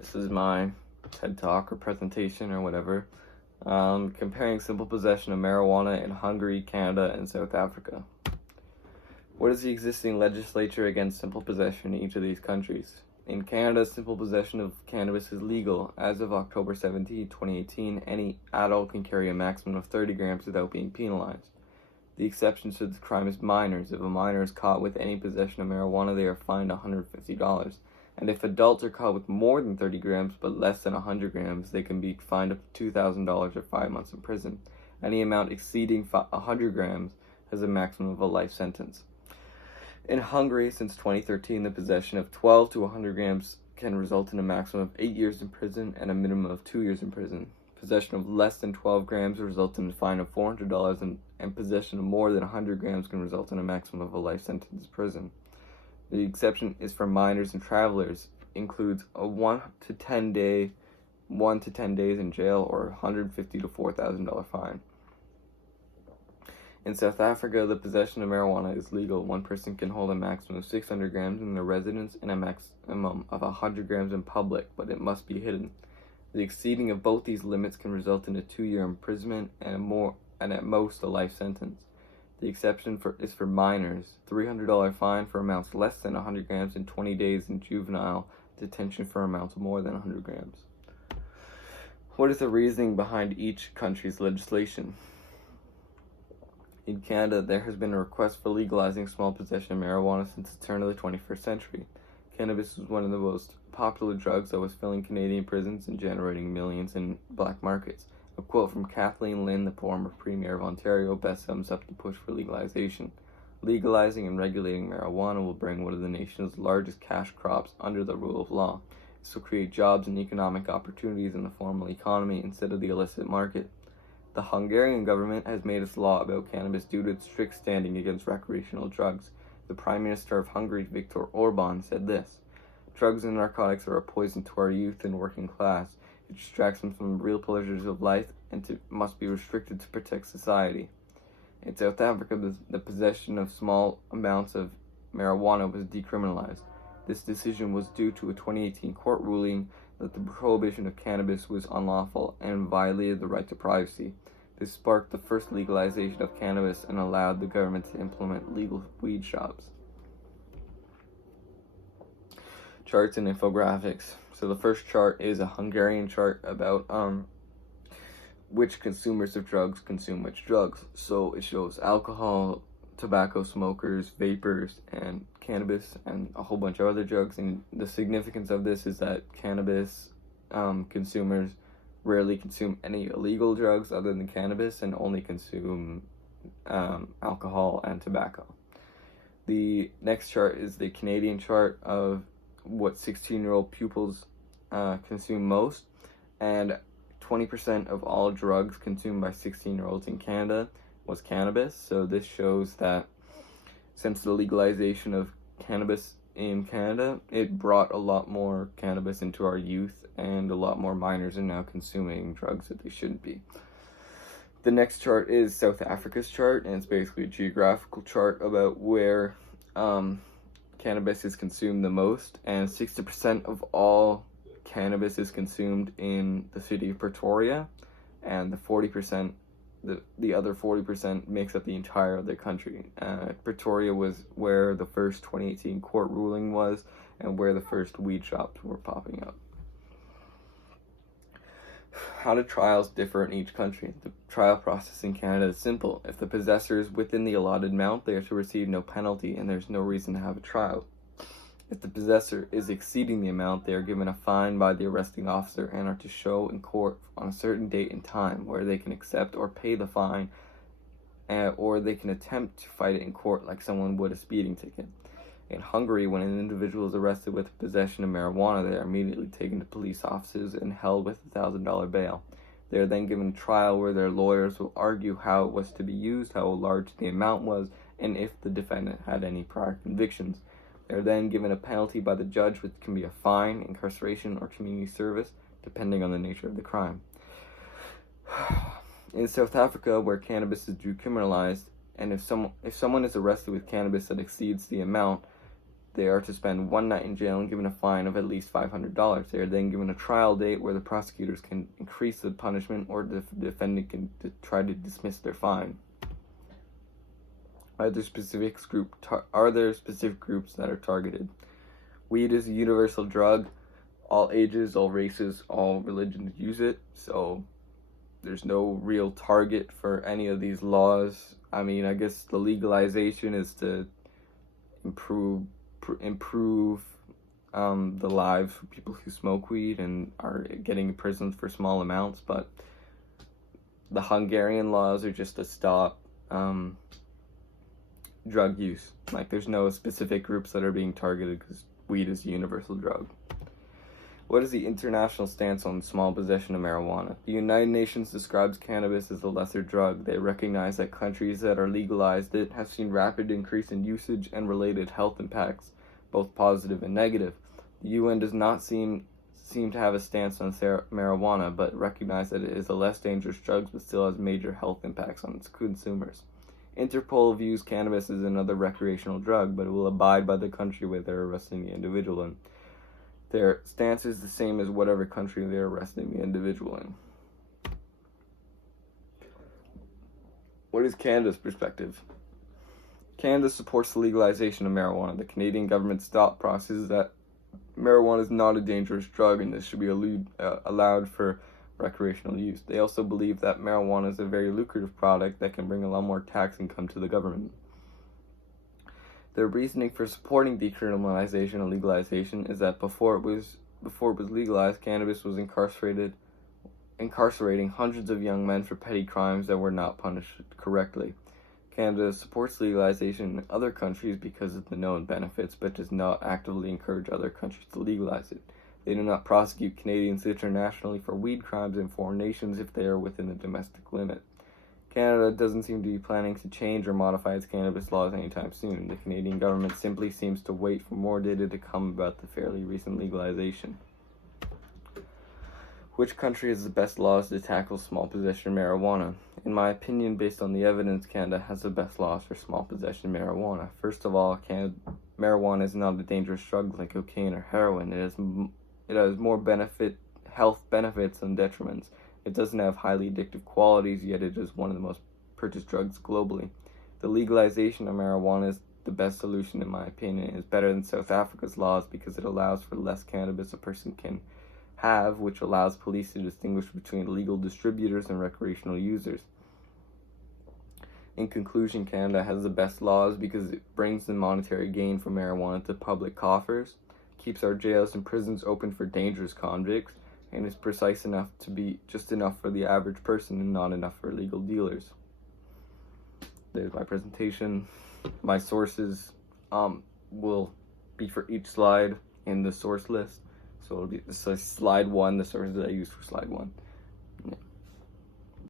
This is my TED Talk or presentation or whatever, comparing simple possession of marijuana in Hungary, Canada, and South Africa. What is the existing legislature against simple possession in each of these countries? In Canada, simple possession of cannabis is legal. As of October 17, 2018, any adult can carry a maximum of 30 grams without being penalized. The exception to this crime is minors. If a minor is caught with any possession of marijuana, they are fined $150. And if adults are caught with more than 30 grams but less than 100 grams, they can be fined up to $2,000 or 5 months in prison. Any amount exceeding 100 grams has a maximum of a life sentence. In Hungary, since 2013, the possession of 12 to 100 grams can result in a maximum of 8 years in prison and a minimum of 2 years in prison. Possession of less than 12 grams results in a fine of $400, and possession of more than 100 grams can result in a maximum of a life sentence in prison. The exception is for minors and travelers, includes a 1 to 10 days in jail or $150 to $4,000 fine. In South Africa, the possession of marijuana is legal. One person can hold a maximum of 600 grams in their residence and a maximum of 100 grams in public, but it must be hidden. The exceeding of both these limits can result in a 2-year imprisonment and at most a life sentence. The exception is for minors, $300 fine for amounts less than 100 grams and 20 days in juvenile detention for amounts more than 100 grams. What is the reasoning behind each country's legislation? In Canada, there has been a request for legalizing small possession of marijuana since the turn of the 21st century. Cannabis was one of the most popular drugs that was filling Canadian prisons and generating millions in black markets. A quote from Kathleen Lynn, the former Premier of Ontario, best sums up the push for legalization. Legalizing and regulating marijuana will bring one of the nation's largest cash crops under the rule of law. This will create jobs and economic opportunities in the formal economy instead of the illicit market. The Hungarian government has made its law about cannabis due to its strict standing against recreational drugs. The Prime Minister of Hungary, Viktor Orban, said this: "Drugs and narcotics are a poison to our youth and working class. It distracts them from the real pleasures of life and must be restricted to protect society." In South Africa, the possession of small amounts of marijuana was decriminalized. This decision was due to a 2018 court ruling that the prohibition of cannabis was unlawful and violated the right to privacy. This sparked the first legalization of cannabis and allowed the government to implement legal weed shops. Charts and infographics. So the first chart is a Hungarian chart about which consumers of drugs consume which drugs. So it shows alcohol, tobacco smokers, vapors, and cannabis, and a whole bunch of other drugs. And the significance of this is that cannabis consumers rarely consume any illegal drugs other than cannabis and only consume alcohol and tobacco. The next chart is the Canadian chart of what 16-year-old pupils consume most, and 20% of all drugs consumed by 16-year-olds in Canada was cannabis. So this shows that since the legalization of cannabis in Canada, it brought a lot more cannabis into our youth, and a lot more minors are now consuming drugs that they shouldn't be. The next chart is South Africa's chart, and it's basically a geographical chart about where cannabis is consumed the most, and 60% of all cannabis is consumed in the city of Pretoria, and the other 40% makes up the entire of the country. Pretoria was where the first 2018 court ruling was, and where the first weed shops were popping up. How do trials differ in each country? The trial process in Canada is simple. If the possessor is within the allotted amount, they are to receive no penalty, and there's no reason to have a trial. If the possessor is exceeding the amount, they are given a fine by the arresting officer and are to show in court on a certain date and time where they can accept or pay the fine, or they can attempt to fight it in court like someone would a speeding ticket. In Hungary, when an individual is arrested with possession of marijuana, they are immediately taken to police offices and held with a $1,000 bail. They are then given a trial where their lawyers will argue how it was to be used, how large the amount was, and if the defendant had any prior convictions. They are then given a penalty by the judge, which can be a fine, incarceration, or community service, depending on the nature of the crime. In South Africa, where cannabis is decriminalized, and if someone is arrested with cannabis that exceeds the amount, they are to spend one night in jail and given a fine of at least $500. They are then given a trial date where the prosecutors can increase the punishment or the defendant can try to dismiss their fine. Are there specific groups that are targeted? Weed is a universal drug. All ages, all races, all religions use it. So there's no real target for any of these laws. I mean, I guess the legalization is to improve the lives of people who smoke weed and are getting imprisoned for small amounts, but the Hungarian laws are just to stop drug use. Like, there's no specific groups that are being targeted because weed is a universal drug. What is the international stance on small possession of marijuana? The United Nations describes cannabis as a lesser drug. They recognize that countries that are legalized it have seen rapid increase in usage and related health impacts, both positive and negative. The UN does not seem to have a stance on marijuana, but recognize that it is a less dangerous drug but still has major health impacts on its consumers. Interpol views cannabis as another recreational drug, but it will abide by the country where they're arresting the individual in. Their stance is the same as whatever country they're arresting the individual in. What is Canada's perspective? Canada supports the legalization of marijuana. The Canadian government's thought process is that marijuana is not a dangerous drug and this should be allowed for recreational use. They also believe that marijuana is a very lucrative product that can bring a lot more tax income to the government. Their reasoning for supporting decriminalization and legalization is that before it was legalized, cannabis was incarcerating hundreds of young men for petty crimes that were not punished correctly. Canada supports legalization in other countries because of the known benefits, but does not actively encourage other countries to legalize it. They do not prosecute Canadians internationally for weed crimes in foreign nations if they are within the domestic limit. Canada doesn't seem to be planning to change or modify its cannabis laws anytime soon. The Canadian government simply seems to wait for more data to come about the fairly recent legalization. Which country has the best laws to tackle small possession of marijuana? In my opinion, based on the evidence, Canada has the best laws for small possession of marijuana. First of all, marijuana is not a dangerous drug like cocaine or heroin. It has more health benefits than detriments. It doesn't have highly addictive qualities, yet it is one of the most purchased drugs globally. The legalization of marijuana is the best solution in my opinion. It is better than South Africa's laws because it allows for less cannabis a person can have, which allows police to distinguish between legal distributors and recreational users. In conclusion, Canada has the best laws because it brings the monetary gain from marijuana to public coffers, keeps our jails and prisons open for dangerous convicts, and is precise enough to be just enough for the average person and not enough for illegal dealers. There's my presentation. My sources will be for each slide in the source list. So it'll be slide 1, the sources that I use for slide 1.